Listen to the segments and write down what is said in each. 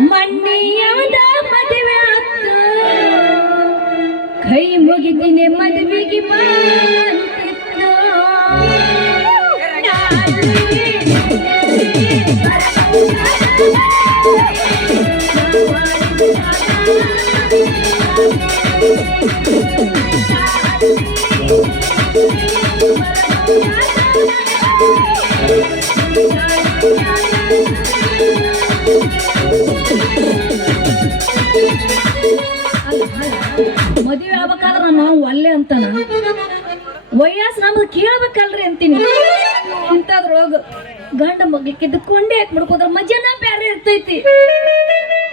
ಮಣ್ಣಿಯಾದ ಮದುವೆ ಆತು. ಕೈ ಮುಗಿದಿನ ಮದುವೆಗೆ ಬಂತಿತ್ತು. ಮದುವೆ ಅಂತಾನ? ವಯಸ್ಸು ನಮ್ದು ಕೇಳ್ಬೇಕಲ್ರಿ ಅಂತೀನಿ. ರೋಗ. ಗಂಡ ಮಗ್ಲಿಕ್ಕಿದ್ದು ಕೊಂಡೆ ಹಾಕಿ ಬಿಡ್ಕೋದ್ರ ಮಜಾನ ಬೇರೆ ಇರ್ತೈತಿ.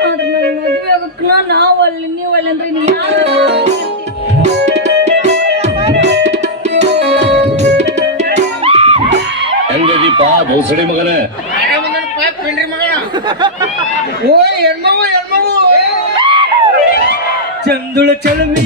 ಆದ್ರೆ ನನ್ನ ಮದುವೆ ಆಗಕ್ಕ ನಾವು ಅಲ್ಲಿ ನೀವು ಅಲ್ಲಿ ಅಂದ್ರೆ ಹೆಂಗದೀಪ ಭೌಸಡಿ ಮಗನೇ? ಓ ಹೆಣ್ಮವು ಹೆಣ್ಮವು ಚಂದುಳ ಚಲವಿ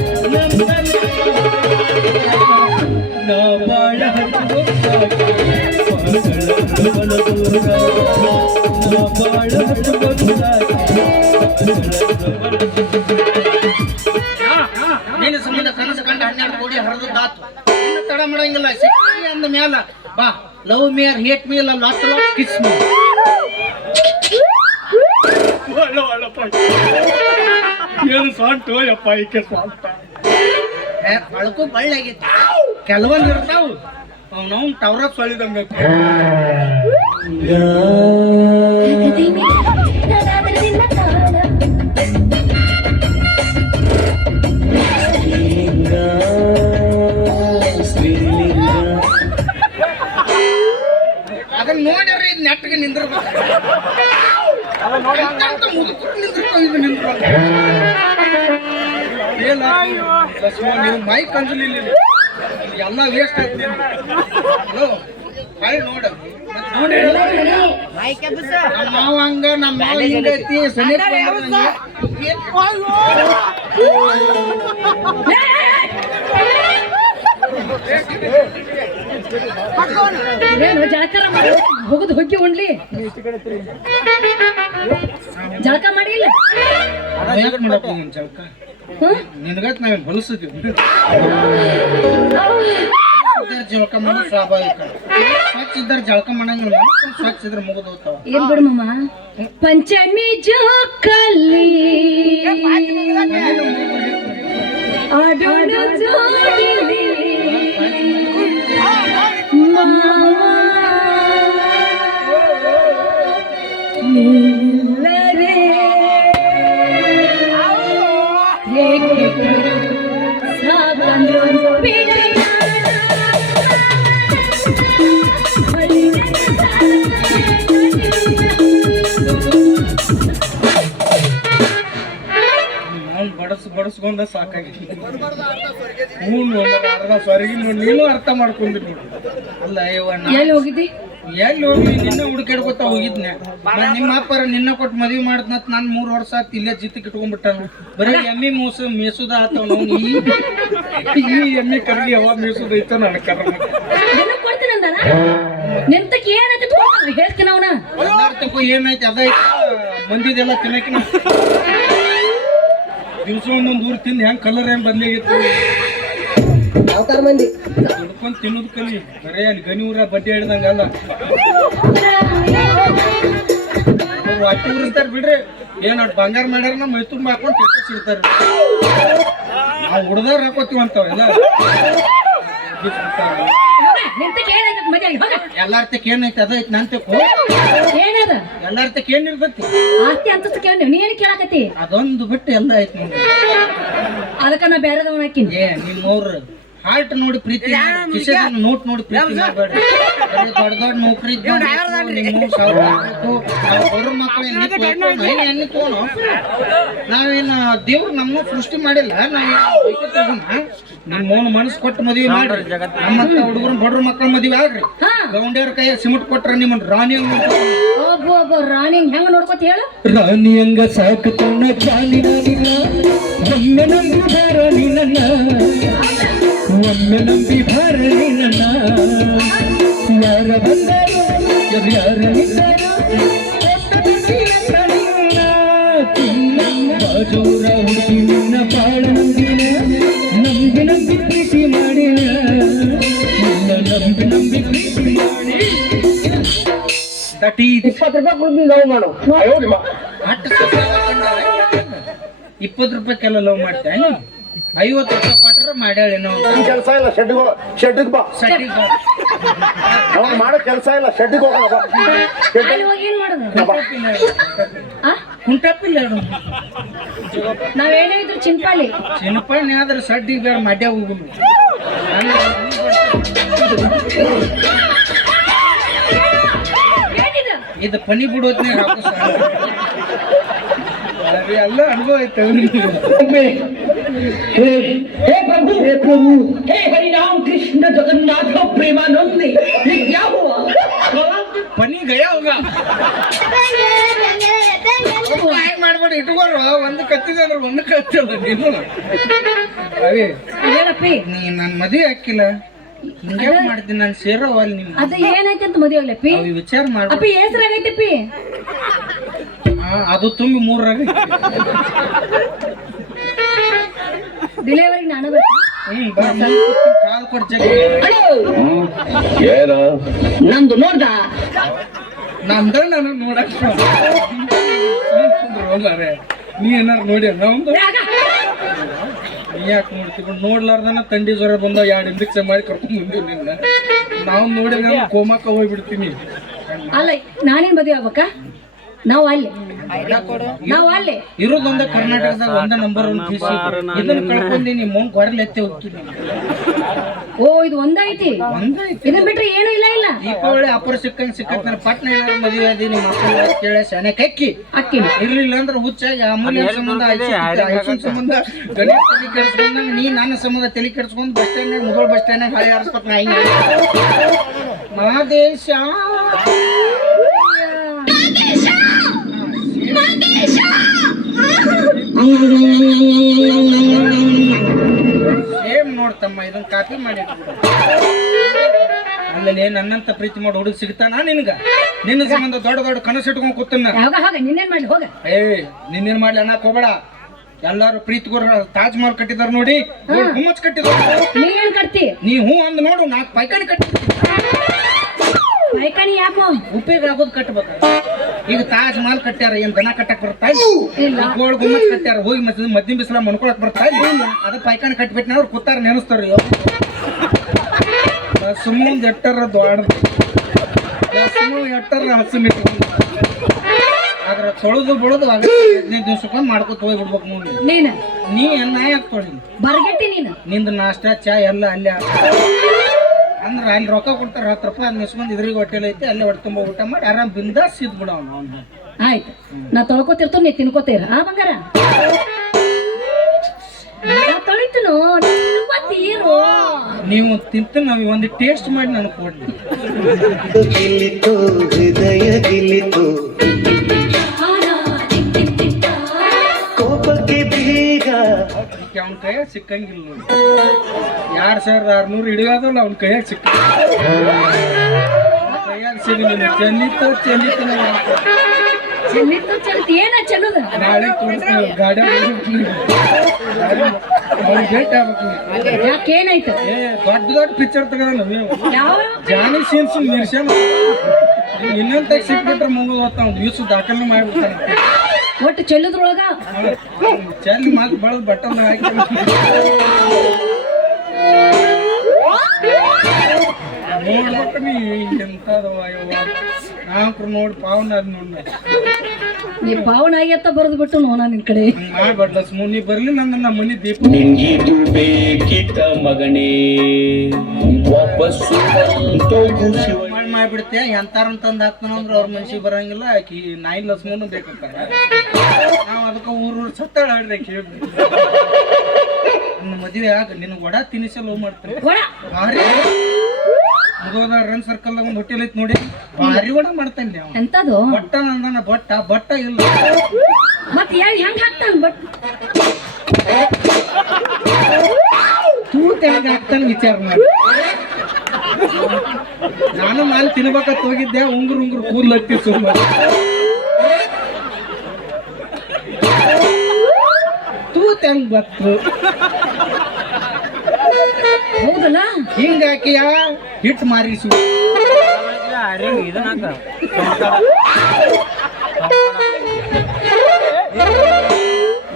ನಾ ಬಾಳ ನಿನ್ನ ಸಂಬಂಧ ಕನಸು ಕಂಡು ಹನ್ನೆರಡು ಕೋಟಿ ಹರಿದಾತು ಇನ್ನು ತಡ ಮಾಡಂಗಿಲ್ಲ. ಸಿಕ್ಕಿ ಅಂದ ಮ್ಯಾಲ. ಬಾ love me or hate me ಇಲ್ಲ ಲಾಸ್ ಲಾಟ್ ಕಿಸ್ ಮೀ ಏನು ಸಾಂಟು? ಯಪ್ಪ ಈಕೆ ಸಾಂಟ. ಅಳಕು ಬಳ್ಳಾಗೈತಿ ಕೆಲವೊಂದು ಇರ್ತಾವು. ಅವನವ್ ಟವರ ಸೊಳಿದಂಗ ಅದನ್ನ ನೋಡಿರಿ ಇದು ನೆಟ್ಟಿಗೆ ನಿಂದಿರ್ಬೇಕು ಮೈಕ್ ಅಂಜಲಿಲ್ಲ ಎಲ್ಲ ವೇಸ್ಟ್ ಆಯ್ತು ಹಲೋ ಬಾಯ್ ನೋಡ ಮಾವ ಹಂಗ ನಮ್ಮ ಮಾವ ಹಿಂಗೈತಿ ಸನೇಕ ಏನು ಜಳಕಾರ ಮಾಡಿ ಹೋಗುದು ಹೊಕ್ಕಿ ಉಣ್ಲಿ ಜಳಕ ನಿನಗತ್ ನಾವೇನು ಹೊಲಸಿದ್ವಿ? ಜಳಕ ಮಾಡೋದು ಸ್ವಾಭಾವಿಕ ಸ್ವಚ್ಛ ಇದ್ದಾರೆ ಜಳಕ ಮಾಡಂಗಿಲ್ಲ ಸ್ವಚ್ಛ ಇದ್ರೆ ಮುಗಿದು ಹೋಗ್ತಾವ. ಏನ್ ಬಿಡು ಮಮ್ಮ ಪಂಚಮಿ ಜೋಕಲ್ಲಿ ಆಡೋಣ ಜೋಡಿಲಿ. ಬಡಸ್ ಬಡಸ್ಕೊಂಡ ಅರ್ಧ ಸ್ವರ್ಗಿ ನೀನು ಅರ್ಥ ಮಾಡ್ಕೊಂಡ್ರಿ ನೋಡಿ ಅಲ್ಲ ಅಯ್ಯವ್ವ ಎಲ್ಲಿ ಹೋಗಿದ್ದಿ? ಎಲ್ಲಿ ಹೋಗಿ? ನಿನ್ನ ಹುಡುಕಾಡ್ಕೊತ ಹೋಗಿದ್ನೆ. ನಿಮ್ಮ ಅಪ್ಪರ ನಿನ್ನ ಕೊಟ್ಟು ಮದ್ವಿ ಮಾಡ್ದನತ್ ನಾನು ಮೂರು ವರ್ಷ ಆತ್ ಇಲ್ಲೇ ಜಿತ್ತಿಗೆ ಇಟ್ಕೊಂಡ್ಬಿಟ್ಟಾನ ಬರೀ ಎಮ್ಮಿ ಮೂಸ ಮೇಸುದ ಆತವ ನಾವು ಈ ಈ ಎಮ್ಮಿ ಕರ್ಗಿ ಯಾವಾಗ ಮೇಸುದ ಐತ ನನ್ನ ಕರ್ಮ. ನಿಂತಕ್ಕೆ ಏನೈತಿ ಹೇಳ್ತೀನಿ ಅವನ. ಏನೈತಿ ಅದ ಮಂದಿದೆಲ್ಲ ತಿನ್ನಕಿನ ದಿವಸ ಒಂದೊಂದು ಊರು ತಿಂದು ಹೆಂಗ್ ಕಲರ್ ಏನ್ ಬದ್ಲಾಗಿತ್ತು ದುಡ್ಕೊಂಡ್ ತಿನ್ನೋದು ಕಲಿ. ಬರೇ ಅಲ್ಲಿ ಗನಿ ಊರ ಬಡ್ಡಿ ಹಿಡ್ದಂಗ ಅಲ್ಲ. ಅಟ್ಟಿ ಉರಿಸ್ತಾರ ಬಿಡ್ರಿ. ಏನ್ ಅಟ್ ಬಂಗಾರ ಮಾಡ್ಯಾರ ನಮ್ಮ ತುಂಬ ಹಾಕೊಂಡ್ ಟೆಟ್ಟ ಇಡ್ತಾರ ನಾವು ಹುಡ್ದಾರ ಹಾಕೋತೀವಿ ಅಂತಾವೆಲ್ಲ ನಿಂತಕ್ಕೆ ಹೋಗ. ಏನೈತಿ ಅದ ಐತಿ ನಂತಕ್ಕು ಏನದ? ಎಲ್ಲಾರ್ತಕ್ ಏನ್ ಇರ್ತೈತಿ ಆಸ್ತಿ ಅಂತ ಕೇಳಿ ನೀ ಏನ್ ಕೇಳಾಕತಿ ಅದೊಂದು ಬಿಟ್ಟು ಎಲ್ಲ ಐತಿ ಅದಕ್ಕ ನಾ ಬೇರೆದವನ್ ಹಾಕಿನಿ. ಏ ನಿಮ್ಮವ್ರು. ಹಾರ್ಟ್ ನೋಡಿ ಪ್ರೀತಿ ನೋಟ್ ನೋಡಿ ಪ್ರೀತಿ ದೊಡ್ಡ ದೊಡ್ಡ ನೌಕರಿ ನಾವೇನ ನಾವೇನು ದೇವ್ರು ನಮ್ಮನ್ನ ಸೃಷ್ಟಿ ಮಾಡಿಲ್ಲ. ನಮ್ಮ ನಿಮ್ಮ ಮೌನ ಮನಸ್ಸು ಕೊಟ್ಟು ಮದ್ವಿ ಮಾಡ್ರಿ. ನಮ್ಮಂತ ಹುಡುಗರು ಬಡ್ರ ಮಕ್ಕಳ ಮದುವೆ ಆಗ್ರಿ ಗೌಂಡಿಯವ್ರ ಕೈಯ ಸಿಮೆಂಟ್ ಕೊಟ್ರ ನಿಮ್ಮ ರಾಣಿ ಒಬ್ಬ ಒಬ್ಬ ರಾಣಿ ಹೆಂಗ ನೋಡ್ಕೊತ ಹೇಳು? ರಾಣಿ ಹಂಗ ಸಾಕು ನಂಬಿ ಭಾರಣಿ ನನ್ನ. ಒಮ್ಮೆ ನಂಬಿ ಬರಲಿಲ್ಲ ಯಾರ ಬಂದರು ಯಾರ ಬಾಜೂರ ಹುಡುಗಿ ನಿನ್ನ ಬಾಳ ನಂಬಿನ ನಂಬಿ ನಂಬಿ ಪ್ರೀತಿ ಮಾಡಿನ ನಂಬಿ ನಂಬಿ ಪ್ರೀತಿ ಮಾಡಿ. ತಟಿ. ಇಪ್ಪತ್ತು ರೂಪಾಯಿ ಕೊಡ್ತೀನಿ ಲವ್ ಮಾಡು. ಅಯ್ಯೋ ರೂಪಾಯಿ ಇಪ್ಪತ್ತು ರೂಪಾಯಿಗೆಲ್ಲ ಲವ್ ಮಾಡ್ತೇನೆ ಐವತ್ತು ರೂಪಾಯಿ ಕೊಟ್ರೆ ಮಾಡ್ಯಾಳೇನೋ ನಿನ್ ಕೆಲಸ ಇಲ್ಲ ಶೆಡ್ಗೆ ಶೆಡ್ಗೆ ಬಾ. ಅವ್ನು ಮಾಡೋ ಕೆಲಸ ಇಲ್ಲ ಶೆಡ್ಗೆ ಹೋಗೋಣ ಬಾ. ಶೆಡ್ ಅಲ್ಲಿ ಹೋಗಿ ಏನ್ ಮಾಡೋದು? ಆ ಕುಂಟಪ್ಪಿಲ್ಲ ನಾವ್ ಹೇಳಿದ್ರು ಚಿಂಪಾಲಿ ಚಿನ್ನಪ್ಪಣ್ಣ ಆದ್ರೆ ಸಡ್ಡಿಗೆ ಬೇಡ ಮಡ್ಯ ಹೋಗುದು ಏನಿದು? ಇದು ಪನಿ ಬಿಡೋದ್ನೇ ಎಲ್ಲ ಅನುಭವ ಐತೆ. ಅವ್ನಿಗೆ. हे प्रभु हे प्रभु हे हरि राम कृष्ण जगन्नाथ प्रेमानंद ये क्या हुआ ಪನಿ ಗಯ ಹೋಗ ಹಾಗೆ ಮಾಡ್ಬೇಡಿ ಇಟ್ಕೋರು ಒಂದು ಕತ್ತಿದೆ ಅಂದ್ರೆ ಒಂದು ಕತ್ತಿಲ್ಲ ನೀನು ಅವಿ ಹೇಳಪ್ಪಿ ನೀ ನನ್ನ ಮದುವೆ ಹಾಕಿಲ್ಲ ಹಿಂಗೆ ಮಾಡ್ತೀನಿ ನಾನು ಸೇರೋ ಅಲ್ಲಿ ನಿಮ್ಮ ಅದ ಏನೈತೆ ಅಂತ ಮದುವೆ ಆಗ್ಲಪ್ಪಿ ಅವಿ ವಿಚಾರ ಮಾಡ್ಬೇಡಿ ಅಪ್ಪಿ ಹೆಸರಾಗೈತಪ್ಪಿ ಆ, ಅದು ತುಂಬಿ ಮೂರಾಗ ನಾನು ಏನ? ನಂದು ನೋಡ್ದ? ನಂದ ನಾನು ನೋಡಕ್. ನೀ ಏನಾರು ನೋಡಿ ನಮ್ದು ನೀ ಯಾಕೆ ನೋಡ್ತೀವಿ ನೋಡ್ಲಾರ್ದನ ತಂಡಿ ಜ್ವರ ಬಂದ ಎರಡು ಇಂಜೆಕ್ಷನ್ ಮಾಡಿ ಕರ್ಕೊಂಡ್ ಬಂದೀವಿ ನಿನ್ನ. ನಾವು ನೋಡಿದ್ರೆ ಕೋಮಕ್ಕ ಹೋಗ್ಬಿಡ್ತೀನಿ. ಅಲ್ಲ ನಾನೇನ್ ಮದುವೆ ಆಗ್ಬೇಕಾ? ನಾವು ಅಲ್ಲಿ. ನಾವು ಅಲ್ಲಿ. ಇರೋದೊಂದ ಕರ್ನಾಟಕದಾಗ ಒಂದ ನಂಬರ್ ಇದನ್ನ ಕಳ್ಕೊಂಡಿ ನಿಮ್ಮ ಮುಂದೆ ಗೊರಲ್ ಎತ್ತಿ ಹೋಗ್ತೀನಿ. ಓ ಇದು ಒಂದೈತಿ ಒಂದೈತಿ ಇದನ್ ಬಿಟ್ರೆ ಏನು ಇಲ್ಲ ಇಲ್ಲ. ದೀಪಾವಳಿ ಅಪರ ಸಿಕ್ಕಂಗ್ ಸಿಕ್ಕತ್ ನನ್ನ ಪಟ್ನ ಏನಾರ ಮದುವೆ ಆದಿ ನಿಮ್ಮ ಮಕ್ಕಳ ಕೇಳ ಸೆನೆ ಕಕ್ಕಿ ಅಕ್ಕಿ. ಇರ್ಲಿಲ್ಲ ಅಂದ್ರೆ ಹುಚ್ಚಾಗಿ ಅಮೂಲ್ಯ ಸಂಬಂಧ ಆಯ್ತು ಸಂಬಂಧ ಗಣೇಶ ತಲೆ ಕೆಡಿಸ್ಕೊಂಡಂಗ ನೀ ನನ್ನ ಸಂಬಂಧ ತಲೆ ಕೆಡಿಸ್ಕೊಂಡು ಬಸ್ ಸ್ಟ್ಯಾಂಡ್ ಮುಗೋಳ್ ಬಸ್ ಸ್ಟ್ಯಾಂಡ್ ಹಾಳಿ ಹಾರಿಸ್ಕೊತ ನಾ ಹಿಂಗೆ ಮಹಾದೇಶ. ಸೇಮ್ ನೋಡ್ತಮ್ಮ ಇದನ್ನ ಕಾಪಿ ಮಾಡಿ ಅಲ್ಲಲ್ಲಿ ನನ್ನಂತ ಪ್ರೀತಿ ಮಾಡಿ ಹುಡುಗ ಸಿಗ್ತಾನ ನಿನ್ಗ? ನಿನ್ನ ಸಂಬಂಧ ದೊಡ್ಡ ದೊಡ್ಡ ಕನಸು ಇಟ್ಕೊಂಡ್ ಕೂತನ್ನ ಏ ನಿನ್ನೇನ್ ಮಾಡ್ಲಿ ಅನ್ನಕ್ ಹೋಗ್ಬೇಡ. ಎಲ್ಲಾರು ಪ್ರೀತಿಗೋರ್ ತಾಜ್ ಮಹಲ್ ಕಟ್ಟಿದಾರ ನೋಡಿ. ಹುಮ್ಮಚ್ ಕಟ್ಟಿದ್ರು. ನೀ ಹೂ ಅಂದ್ ನೋಡು ನಾಲ್ಕು ಪೈಕಾಣಿ ಕಟ್ಟಿ ಪೈಕಾನಿ ಯಾಕೋ ಉಪ್ಪಿಗೆ ಆಗೋದು ಕಟ್ಬೇಕ ಈಗ ತಾಜ್ ಮಹಲ್ ಕಟ್ಟ್ಯಾರ ಏನ್ ದನ ಕಟ್ಟಕ್ ಬರ್ತಾ ಇಲ್ಲ? ಗೋಳ್ ಗುಮ್ಮಚ್ ಕಟ್ಟ್ಯಾರ ಹೋಗಿ ಮತ್ತೆ ಮದ್ದಿನ ಬಿಸಿಲ ಮನ್ಕೊಳಕ್ ಬರ್ತಾ ಇಲ್ಲ? ಅದ ಪೈಕಾಣಿ ಕಟ್ಬಿಟ್ಟು ಅವ್ರು ಕೂತಾರ ನೆನಸ್ತಾರ ಸುಮ್ಮನೆ ಎಟ್ಟರ ದೊಡ್ಡ ಸುಮ್ಮನೆ ಎಟ್ಟರ ಹಸು ಅದ್ರ ತೊಳೆದು ಬೊಳದು ಹದಿನೈದು ದಿವ್ಸಕ್ಕೊಂದು ಮಾಡ್ಕೊತ ಹೋಗಿ ಬಿಡ್ಬೇಕು ನೋಡಿ ನೀನ್? ನೀ ನಾ ಹಾಕ್ಕೊಳ್ಳಿ ಬರ್ಗೆಟ್ಟಿ ನೀನು? ನಿಂದು ನಾಷ್ಟ ಚಾ ಎಲ್ಲ ಅಲ್ಲೇ ಅಂದ್ರೆ ಅಲ್ಲಿ ರೊಕ್ಕ ಕೊಡ್ತಾರೆ ಹತ್ತು ರೂಪಾಯಿ ನಿಸ್ಕೊಂಡು ಇದ್ರಿಗೆ ಹೋಟೆಲ್ ಐತಿ ಅಲ್ಲೇ ಹೊಟ್ಟೆ ತುಂಬ ಊಟ ಮಾಡಿ ಆರಾಮ್ ಬಿಂದಾಸ್ ಇದ್ ಬಿಡ ಅವ್ನು ಆಯ್ತು. ನಾ ತೊಳ್ಕೊತಿರ್ತು ನೀ ತಿನ್ಕೋತೀರ. ಆ ಬಂಗಾರ? ನಾ ತೊಳಿತನು? ತಿನ್ಕೋತೀರು ನೀವು ತಿಂತ ನಾವು ಒಂದು ಟೇಸ್ಟ್ ಮಾಡಿ ನನಗೆ ಕೊಡ್ಲಿ ಗಿಲಿತು ಹೃದಯ ಗಿಲಿತು. ಕೋಪಕ್ಕೆ ಬೇಗ. ಅವ್ನ ಕೈಯಾಗ ಸಿಕ್ಕಂಗಿಲ್ಲ ನೋಡಿ. ಎರಡು ಸಾವಿರದ ಆರ್ನೂರು ಹಿಡಿಯೋದಲ್ಲ ಅವ್ನ ಕೈಯಾಗ ಸಿಕ್ಕ ಕೈಯಾಗ ಸಿಗಲಿಲ್ಲ ಚೆನ್ನಿತ್ತು ಚೆನ್ನಿತ್ತು ಚೆನ್ನಿತ್ತು ಚೆನ್ನಿತ್ತು ಏನ ಚೆನ್ನದ? ನಾಳೆ ತೋರಿಸ್ತೀವಿ ಗಾಡಿ ಅವ್ರಿಗೆ ಭೇಟಿ ಆಗ್ಬೇಕು ಯಾಕೇನಾಯ್ತು ಏ ದೊಡ್ಡ ದೊಡ್ಡ ಪಿಕ್ಚರ್ ತೆಗೆದ ನೀವು. ಜಾನಿ ಸೀನ್ಸ್ ಮಿರ್ಸ್ಯಾನ ಇನ್ನೊಂದ್ ಸಿಕ್ಬಿಟ್ರೆ ಮುಂಗ ಓದ್ತಾವ ದಿವ್ಸ ದಾಖಲೆ ಮಾಡ್ಬಿಡ್ತಾನೆ. ಒಟ್ಟು ಚೆಲ್ಲದ್ರೊಳಗ? ಚೆಲ್ಲಿ ಮಾತು ಬಳದ್ ಬಟನ್ ಹಾಕಿ. ನೋಡ್ಬೇಕು ನೀ ಎಂತದವ ಯವ್ವ ನಾಲ್ಕರು ನೋಡಿ ಪಾವನ ಅದ್ ನೋಡ್ ನಾ. ಪಾವನ ಆಗ್ಯತ್ತ ಬರೆದು ಬಿಟ್ಟು ನೋಣ ನಿನ್ ಕಡೆ. ಹಂಗ್ ಮಾಡ್ಬಾರ್ದ ಮುನಿ ಬರ್ಲಿ ನಂದ ನಮ್ಮ ಮನೆ ದೀಪ ನಿಂಗಿದು ಬೇಕಿತ್ತ ಮಗನೇ ವಾಪಸ್ಸು ಮಾಡಿ ಮಾಡ್ಬಿಡ್ತೆ ಎಂತಾರ ತಂದು ಹಾಕ್ತಾನ ಅಂದ್ರೆ ಅವ್ರ ಮನ್ಸಿಗೆ ಬರಂಗಿಲ್ಲ ಆಕಿ ನಾಯಿ ಲಸ್ಮೂನು ಬೇಕಂತಾರ. ನಾವು ಅದಕ್ಕೆ ಊರು ಊರ್ ಸತ್ತಾಳ ಆಡ್ರಿ ಆಕಿ. ನನ್ನ ಮದುವೆ ಆಗ ನಿನ್ನ ಒಡ ತಿನಿಸಲು ಮಾಡ್ತಾರೆ ಭಾರಿ ಮುಗೋದ ರನ್ ಸರ್ಕಲ್ ಒಂದು ಹೋಟೆಲ್ ಐತಿ ನೋಡಿ. ಭಾರಿ ಒಣ ಮಾಡ್ತಾನೆ ಅವ ಎಂತದು? ಬಟ್ಟ ನಂದನ ಬಟ್ಟ ಬಟ್ಟ ಇಲ್ಲ. ಮತ್ ಯಾರು ಹೆಂಗ್ ಹಾಕ್ತಾನ ಬಟ್? ತೂತ ಹೆಂಗ್ ಹಾಕ್ತಾನ ವಿಚಾರ ಮಾಡಿ. ನಾನು ಮಾಲ್ ತಿನ್ಬೇಕಂತ ಹೋಗಿದ್ದೆ ಉಂಗ್ರ ಉಂಗುರ್ ಕೂದ್ಲತ್ತಿ ಸುಮ್ಮನೆ ತೂತ ಹೆಂಗ್ ಬತ್ತು. ಹೌದಲ್ಲ? ಹಿಂಗಾಕಿಯ ಹಿಟ್ ಮಾರಿಸು.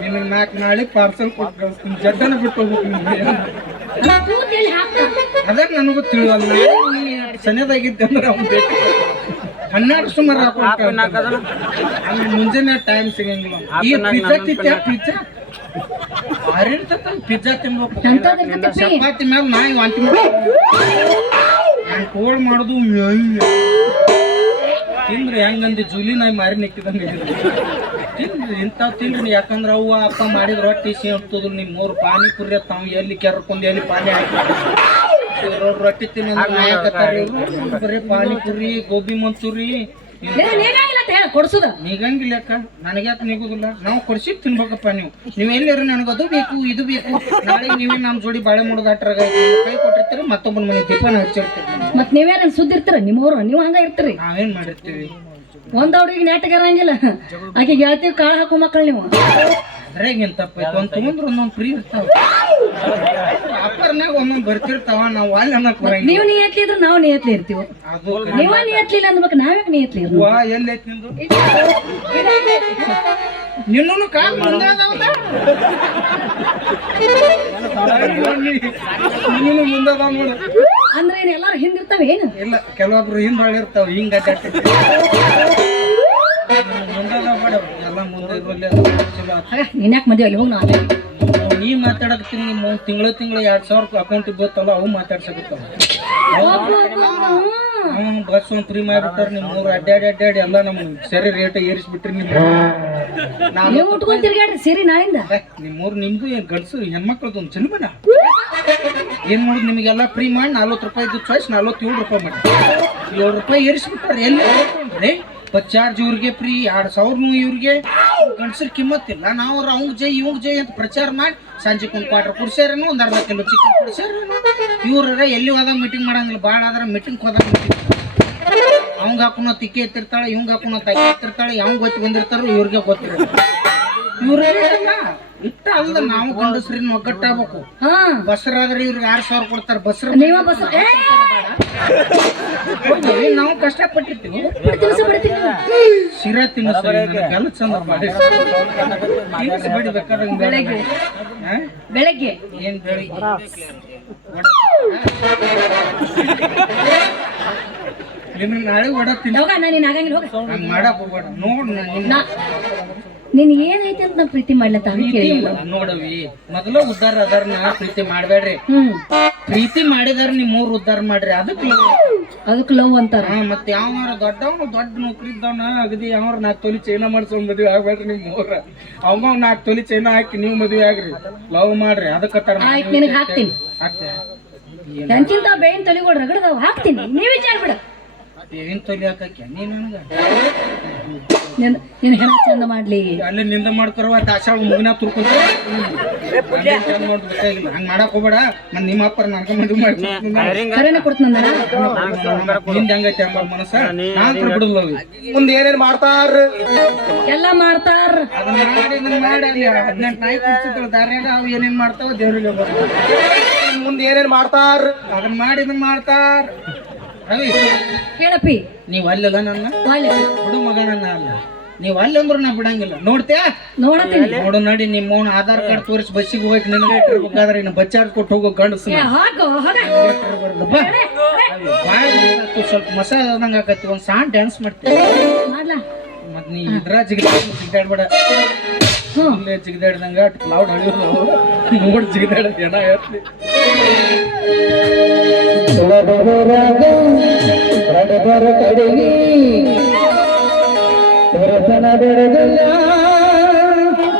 ನಿನಗೆ ನಾಲ್ಕು ನಾಳೆ ಪಾರ್ಸಲ್ ಕೊಟ್ಟು ಕಳಿಸ್ತೀನಿ. ಜಡ್ಡನ ಬಿಟ್ಟು ಹೋಗ್ಬೇಕು ನಿಮ್ಗೆ ಕೂತ್ ಎಲ್ಲಿ ಹಾಕ್ತಾನ ಅದೇ ನನಗೂ ತಿಳಿಯಲ್ಲ. ಸನೇದಾಗಿದ್ದೆ ಅಂದ್ರೆ ಅವ್ನು ಬೇಕು ಹನ್ನೆರಡು ಸುಮಾರು ಮುಂಜಾನೆ ಟೈಮ್ ಸಿಗಂಗಿಲ್ಲ. ಈ ಪಿಜ್ಜಾ ತಿತ್ತ ಪಿಜ್ಜಾ ಭಾರಿ ಪಿಜ್ಜಾ ತಿನ್ಬೇಕು. ಎಂತದ್ ಚಪಾತಿ ಮೇಲೆ ನಾಯಿ ವಾಂತಿ ನಾನು ಕೋಡ್ ಮಾಡುದು ಮ್ಯಾಯ್ ತಿಂದ್ರೆ ಹೆಂಗಂದಿ ಜೂಲಿ ನಾಯಿ ಮಾರಿ ನಿಕ್ಕಿದಂಗ ತಿಂದ್ರಿ ಇಂಥವ್ ತಿಂದ್ರಿ ಯಾಕಂದ್ರೆ ಅವ್ವ ಅಪ್ಪ ಮಾಡಿದ ರೊಟ್ಟಿ ಸೇರ್ತದ್ರು ನಿಮ್ಮ ಮೂರು ಪಾನಿಪುರಿ ತಾವು ಎಲ್ಲಿ ಕೆರ್ಕೊಂಡು ಎಲ್ಲಿ ಪಾನಿ ಹಾಕಿ. ರೊಟ್ಟಿ ತಿನ್ನ ಬರೀ ಪಾನಿಪುರಿ ಗೋಬಿ ಮಂಚೂರಿ ಕೊಡ್ಸುದ? ನಿಗಂಗಿಲ್ಲ ಅಕ್ಕ. ನನಗೆ ಯಾಕೆ ನಿಗುದಿಲ್ಲ? ನಾವು ಕೊಡ್ಸಿ ತಿನ್ಬೇಕಪ್ಪ ನೀವು. ನೀವು ಎಲ್ಲಾರು ನನಗೆ ಅದು ಬೇಕು ಇದು ಬೇಕು. ನಾಳೆ ನೀವೇ ನಮ್ಮ ಜೋಡಿ ಬಾಳೆ ಮುಡ್ದಾಟ್ರಾಗ ಕೈ ಕೊಟ್ಟಿರ್ತೀರಿ ಮತ್ತೊಬ್ಬನ ಮನೆ ದೀಪನ ಹಚ್ಚಿರ್ತೀರಿ ಮತ್ ನೀವೇನ ಸುದ್ದಿರ್ತೀರ? ನಿಮ್ಮವ್ರು ನೀವು ಹಂಗ ಇರ್ತೀರಿ. ನಾವೇನ್ ಮಾಡಿರ್ತೀವಿ? ಒಂದ್ ಅವ್ರಿಗೆ ನೆಟ್ಟಗೆ ಇರಂಗಿಲ್ಲ. ಆಕೆ ಗೆಳತಿ ಕಾಳು ಹಾಕೋ ಮಕ್ಕಳು ನೀವು. ಅದ್ರಾಗ ಏನ್ ತಪ್ಪೈತೆ ಒಂದ್ ತಗೊಂಡ್ರು ಒಂದೊಂದ್ ಫ್ರೀ ಇರ್ತಾವ. ಒಂದೊಂದ್ ಬರ್ತಿರ್ತಾವ ನಾವು ಅಲ್ಲಿ ಅನ್ನಕ್ ಬರಂಗಿಲ್ಲ. ನೀವು ನಿಯತ್ಲಿ ಇದ್ರೆ ನಾವು ನಿಯತ್ಲಿ ಇರ್ತೀವಿ. ಅದು ನೀವ ನಿಯತ್ಲಿಲ್ಲ ಅನ್ಬೇಕು ನಾವ್ಯಾಕೆ ನಿಯತ್ಲಿ ವಾ ಎಲ್ಲೈತಿ ನಿಂದು? ನಿನ್ನೂ ಕಾಲ್ ಮುಂದೆ ಅದಾವಲ್ಲ? ನೀನು ಮುಂದೆ ಅದಾವ ನೋಡು. ಅಂದ್ರೆ ಏನ್ ಎಲ್ಲಾರು ಹಿಂದಿರ್ತಾವ ಏನು? ಇಲ್ಲ ಕೆಲವೊಬ್ರು ಹಿಂದ್ ಹೊಳಿರ್ತಾವ ಹಿಂಗ. ಮುಂದೆ ಅದಾವ ಬೇಡ ಎಲ್ಲ ಮುಂದೆ ಇರುವಲ್ಲಿ ಅದು ಚಲೋ ಆತು. ಹಾಗ ನೀನ್ ಯಾಕೆ ಮದುವೆ ಅಲ್ಲಿ ಹೋಗಿ ನಾವು ಅಲ್ಲೇ ನೀ ಮಾತಾಡೋದಕ್ಕಿಂತ ನಿಮ್ಮ ತಿಂಗಳ ತಿಂಗಳ ಎರಡ್ ಸಾವಿರ ಅಕೌಂಟ್ ಬೀಳ್ತಲ್ಲ ಅವು ಮಾತಾಡ್ಸಕತ್ತಾವ. ಹ್ಮ್ ಬಸ್ ಒಂದ್ ಫ್ರೀ ಮಾಡ್ಬಿಟ್ಟಾರ ನಿಮ್ ಮೂರು. ಅಡ್ಡಾಡಿ ಅಡ್ಡಾಡಿ ಎಲ್ಲ ನಮ್ ಸರಿ ರೇಟ್ ಏರಿಸ್ಬಿಟ್ರಿ ನಿಮ್ ನಾವು ನೀವು ಉಟ್ಕೊಂಡ್ ತಿರ್ಗಾಡ್ರಿ ಸರಿ ನಾಳಿಂದ. ನಿಮ್ದು ಏನ್ ಗಂಡಸು ಹೆಣ್ಮಕ್ಳದ್ದು ಒಂದು ಜನ್ಮನ ಏನ್ ಮಾಡುದು ನಿಮಗೆಲ್ಲ ಫ್ರೀ ಮಾಡಿ ನಲ್ವತ್ತು ರೂಪಾಯಿ ಇದ್ದು ಚಾಯ್ಸ್ ನಲ್ವತ್ತೇಳು ರೂಪಾಯಿ ಮಾಡಿ. ಏಳು ರೂಪಾಯಿ ಏರಿಸ್ಬಿಟ್ಟಾರ ಎಲ್ಲಿ ಪಚಾರ್ಜ್ ಬಸ್ ಚಾರ್ಜ್ ಇವ್ರಿಗೆ ಫ್ರೀ ಎರಡ್ ಸಾವಿರ ಇವ್ರಿಗೆ. ಗಂಡಸರ್ ಕಿಮ್ಮತ್ತಿಲ್ಲ ನಾವು ಅವಂಗ್ ಜೈ ಇವಂಗ್ ಜೈ ಅಂತ ಪ್ರಚಾರ ಮಾಡಿ ಸಂಜೆ ಒಂದು ಕ್ವಾಟ್ರ್ ಕುಡ್ಸ್ಯಾರೇನು, ಒಂದು ಅರ್ಧ ಕಿಲೋ ಚಿಕನ್ ಕುಡ್ಸ್ಯಾರೇನು. ಇವ್ರ ಎಲ್ಲಿ ಹೋದಾಗ ಮೀಟಿಂಗ್ ಮಾಡಂಗಿಲ್ಲ ಭಾಳ ಆದ್ರೆ ಮೀಟಿಂಗ್ ಹೋದಾಗ ಮೀಟಿಂಗ್ ಅವಂಗ ಹಾಕೋಣ ತಿಕ್ಕಿ ಎತ್ತಿರ್ತಾಳೆ, ಇವಂಗ ಹಾಕೋಣ ತಕ್ಕಿ ಎತ್ತಿರ್ತಾಳೆ, ಯಾವಂಗ್ ಗೊತ್ತಿ ಬಂದಿರ್ತಾರೋ ಇವ್ರಿಗೆ ಗೊತ್ತಿರ ಇವ್ರೇ ಇಷ್ಟ ಅಲ್ದ ನಾವು ಗಂಡಸ್ರಿನ ಒಗ್ಗಟ್ಟಾಗಬೇಕು. ಹಾ. ಬಸ್ರಾದ್ರೆ ಇವ್ರಿಗೆ ಆರ್ ಸಾವಿರ ಕೊಡ್ತಾರ. ಬಸ್ರ ನೀವ ಬಸ್ ನಾವು ಕಷ್ಟಪಟ್ಟಿರ್ತೀವಿ. ತಿನ್ಸ ಬಿಡ್ತೀನಿ ಶಿರಾ ತಿನ್ನಿಸ್ರಿ ಗಲ್ಲ ಚಂದ ಮಾಡಿ. ತಿನ್ನಿಸಿ ಬಿಡಿ ಬೇಕಾದಂಗ ಬೆಳಗ್ಗೆ. ಬೆಳಗ್ಗೆ. ಏನ್ ಬೆಳಿಗ್ಗೆ ನಿನ್ನ ನಾಳೆ ಒಡ ತಿನ್ನ. ಹೋಗ ನಾ ನೀನ್ ಆಗಂಗಿಲ್ಲ ಹೋಗ. ಹಂಗ್ ಮಾಡಕ್ ಹೋಗ್ಬೇಡ. ನೋಡ್ ನಿನ್ನ ನಾ ನೀನ್ ಏನೈತೆ ಅಂತ ನಾ ಪ್ರೀತಿ ಮಾಡ್ಲತ್ತ ಅಂತ ಕೇಳಿಲ್ಲ. ನೋಡವಿ ಮೊದಲು ಉದ್ದಾರ ಅದಾರನ ಪ್ರೀತಿ ಮಾಡ್ಬೇಡ್ರಿ. ಹ್ಮ್. ಪ್ರೀತಿ ಮಾಡಿದಾರ ನಿಮ್ ಮೂರ್ ಉದ್ದಾರ ಮಾಡ್ರಿ ಅದಕ್ಕೆ ಅದಕ್ ಲವ್ ಅಂತಾರ. ಹಾ ಮತ್ತೆ ಯಾವನಾರ ದೊಡ್ಡವನು ದೊಡ್ಡ ನೌಕರಿ ಇದ್ದವನ ಅಗದಿ ಯಾವ್ರ ನಾಲ್ಕು ತೊಲಿ ಚೈನ ಮಾಡ್ಸೋನ್ ಮದ್ವೆ ಆಗ್ಬೇಡ್ರಿ ನಿಮ್ ಮೂರ ಅವ ನಾಲ್ಕು ತೊಲಿ ಚೈನಾ ಹಾಕಿ ನೀವ್ ಮದ್ವೆ ಆಗ್ರಿ. ಲವ್ ಮಾಡ್ರಿ ಅದಕ್ಕೆ ಆಯ್ತ್ ನಿನಗ್ ಹಾಕ್ತೀನಿ. ಎಂತಿಂತ ಬೇಯಿನ ತಲೆಗಳು ರಗಡದವ್ ಹಾಕ್ತೀನಿ. ನೀವ್ ವಿಚಾರ ಬಿಡ ಏನ್ ತೊಲಿ ಹಾಕಕ್ಕೆ ನೀ ನನ್ಗ? ನಿನ್ ನಿನ್ ಹೆಣ ಚಂದ ಮಾಡ್ಲಿ. ಅಲ್ಲಿ ನಿಂದ ಮಾಡ್ಕೊರುವ ದಾಸಾಳ ಮುಗಿನ ತುರ್ಕೊಂತ ಮಾಡ್ಬೇಕಾಗಿಲ್ಲ ಹಂಗ್ ಮಾಡಕ್ ಹೋಗ್ಬೇಡ. ನಾನ್ ನಿಮ್ಮ ಅಪ್ಪರ ನನ್ಗ ಮದ್ವೆ ಮಾಡಿ ಕರೆನ ಕೊಡ್ತೀನಿ ನಿಂದ ಹೆಂಗೈತೆ ಅಂಬ ಮನಸ್ಸ? ನಾನ್ ಬಿಡುದಿಲ್ಲ ಅವಿ. ಮುಂದೆ ಏನೇನ್ ಮಾಡ್ತಾರ? ಎಲ್ಲ ಮಾಡ್ತಾರ. ಅದನ್ನ ಮಾಡಿ ಇದನ್ನ ಮಾಡಿ ಅಲ್ಲಿ ಹದಿನೆಂಟು ನಾಯಿ ಕುಡ್ಸಿದ್ರು ದಾರ್ಯಾಗ ಅವು ಏನೇನ್ ಮಾಡ್ತಾವ ದೇವ್ರಿಗೆ. ಮುಂದೆ ಏನೇನ್ ಮಾಡ್ತಾರ? ಅದನ್ನ ಮಾಡಿ ಇದನ್ನ ಮಾಡ್ತಾರ. ರವಿ ಹೇಳಪ್ಪಿ ನೀವ್ ಅಲ್ಲಲ್ಲ ನನ್ನ? ಹುಡು ಮಗ ನನ್ನ ಅಲ್ಲ. ನೀವ್ ಅಲ್ಲಿ ಅಂದ್ರು ನಾ ಬಿಡಂಗಿಲ್ಲ. ನೋಡ್ತ್ಯಾ? ನೋಡ್ತೀನಿ ನೋಡು ನೋಡಿ ನಿಮ್ಮ ಅವ್ನ ಆಧಾರ್ ಕಾರ್ಡ್ ತೋರಿಸಿ ಬಸ್ಸಿಗೆ ಹೋಗಿ ನಿನಗೆ ಇಟ್ಟಿರ್ಬೇಕಾದ್ರೆ ಇನ್ನು ಬಚ್ಚಾರ್ಜ್ ಕೊಟ್ಟು ಹೋಗೋ ಗಂಡಸ ಸ್ವಲ್ಪ ಮಸಾಲ ಆದಂಗ ಆಕತಿ ಒಂದ್ ಸಾಂಗ್ ಡ್ಯಾನ್ಸ್ ಮಾಡ್ತೀವಿ ಮಾಡ್ಲಾ. ಮತ್ ನೀ ಇದ್ರ ಜಿಗಿದ ಜಿಗಿದಾಡ್ಬೇಡ ಜಿಗಿದಾಡ್ದಂಗ ಕ್ಲೌಡ್ ಹಳಿಯೋದು. ನೋಡ್ ಜಿಗಿದಾಡ ಜನ ಬಡಬರ ಕಡೆಗೆ. ಬೆಳೆದಲ್ಲ